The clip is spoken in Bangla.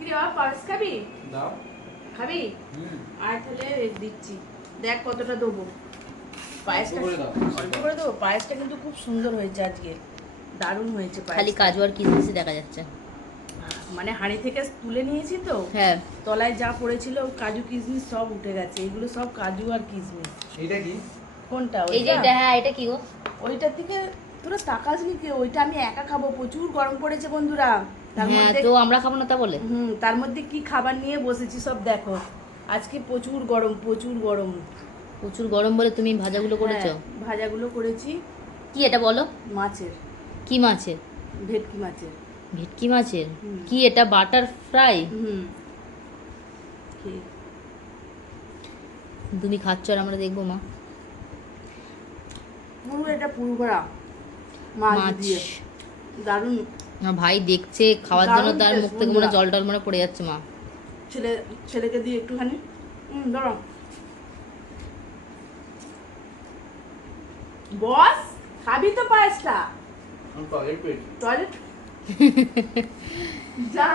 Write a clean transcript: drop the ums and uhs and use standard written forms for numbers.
কি রে বাবা, পায়েস খাবি? দাও। খাবি? আয় তাহলে দিচ্ছি। দেখ কতটা দেবো। পায়েসটা অল্প করে দাও। অল্প করে দেবো। পায়েসটা কিন্তু খুব সুন্দর হয়েছে আজকে, দারুণ হয়েছে খালি পায়েস। কাজু আর কিশমিশই দেখা যাচ্ছে। মানে হাঁড়ি থেকে তুলে নিয়েছি তো, হ্যাঁ। তলায় যা পড়েছিল কাজু কিশমিশ সব উঠে গেছে। এগুলো সব কাজু আর কিশমিশ। এটা কি? কোনটা? এই যে এটা, হ্যাঁ এটা কি গো? ওইটার দিকে তোরা তাকাসনি কেউ? ওইটা আমি একা খাবো, প্রচুর গরম পড়েছে বন্ধুরা। তার হ্যাঁ মধ্যে তো আমরা খাবো না তা বলে? তার মধ্যে কি খাবার নিয়ে বসেছি সব দেখো। আজকে প্রচুর গরম, প্রচুর গরম। প্রচুর গরম বলে তুমি ভাজাগুলো করেছো? হ্যাঁ, ভাজাগুলো করেছি। কি এটা বলো? মাছের, কি মাছের? ভেটকি মাছের। ভেটকি মাছের? হুম। কি এটা বাটার ফ্রাই? খেয়ে। তুমি খাচ্ছ আর আমরা দেখবো মা। পুরো এটা পুরো ভরা মাছ মাছ। দিয়ে, দারুণ। আমার ভাই দেখছে খাওয়ার জন্য, দারুণ তার taste মুখ থেকে মনে হয় বন্ধুরা। জল টল মনে পড়ে যাচ্ছে মা। ছেলেকে দিয়ে একটুখানি দাঁড়াও। বস, খাবি তো পায়েসটা? আমি টয়লেট পেয়েছি। টয়লেট যা।